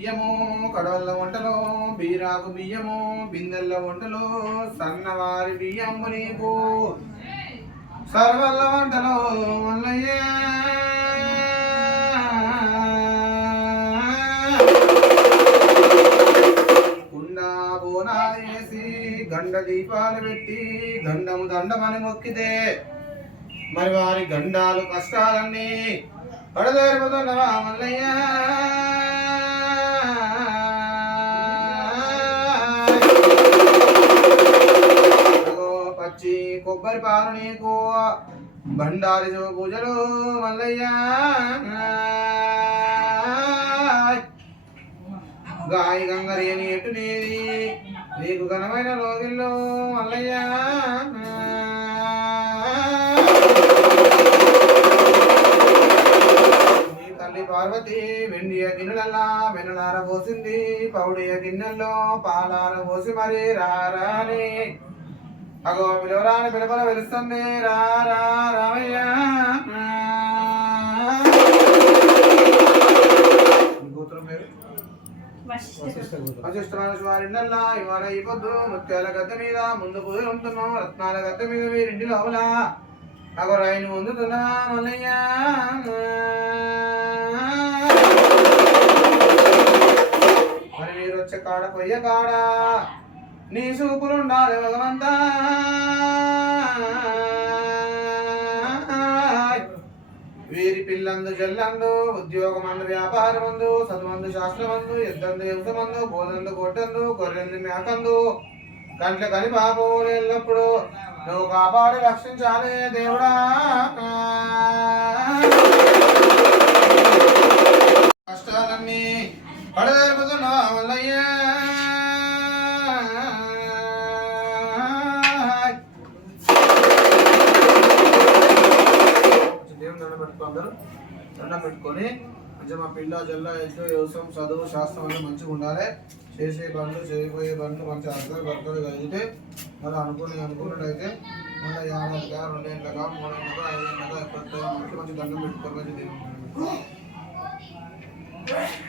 బియ్యము కడవల్ల వంటలో బీరాకు బియ్యము బిందెల్ల వంటలో సన్నవారి బియ్యము నీకు. సర్వల్ల వంటలో మల్లయ్య కుండా బోనాలు వేసి గండ దీపాలు పెట్టి గండము దండమని మొక్కితే మరి వారి గండాలు కష్టాలన్నీ పడదేరుపుతున్నవా మల్లయ్య వచ్చి కొబ్బరి పాలు నీకు. బండారి పూజలు మల్లయ్య. గాయ గంగరి నీటు నీది? నీకు ఘనమైన రోజుల్లో మల్లయ్య. తల్లి పార్వతి వెండియ గిన్నెలల్లా వెన్నలార పోసింది. పౌడియ గిన్నెల్లో పాలార పోసి మరి రారానే అగో పిలవరాని పిలవల వెలుస్తుంది. రా రా రామయ్య. ఇవాళ ఈ పొద్దు ముత్యాల గద్దె మీద ముందు ఉంటున్నాం. రత్నాల గద్దె మీద వీరింటి లోపల. అగో రాయిని ముందుతున్నా మల్లయ్య. మరి మీరు వచ్చే కాడ పొయ్య కాడ. నీ చూపులుండాలి భగవంతా. వీరి పిల్లందు జల్లందు ఉద్యోగమందు వ్యాపారమందు చదువందు శాస్త్రమందు యుద్ధందు యువసమందు బోధందు కొట్టందు గొర్రెందు మేకందు కంట్ల కని బాబు ఎల్లప్పుడు. నువ్వు కాపాడి రక్షించాలి దేవుడా. దేవుని దండం అందరూ దండం పెట్టుకొని మంచిగా మా పిల్ల జల్ల ఎద్దు వ్యవసాయం చదువు శాస్త్రం అంటే మంచిగా ఉండాలి. చేసే పనులు చేయబోయే పనులు మంచి అర్థం భర్తలు కలిగితే మళ్ళీ అనుకుని అనుకున్నట్టయితే మళ్ళీ ఏడాదిగా రెండేళ్ళగా మూడేళ్ళగా ఐదేళ్ళగా కొత్తగా మంచి మంచి దండం పెట్టుకోవాలి దేవుని దండం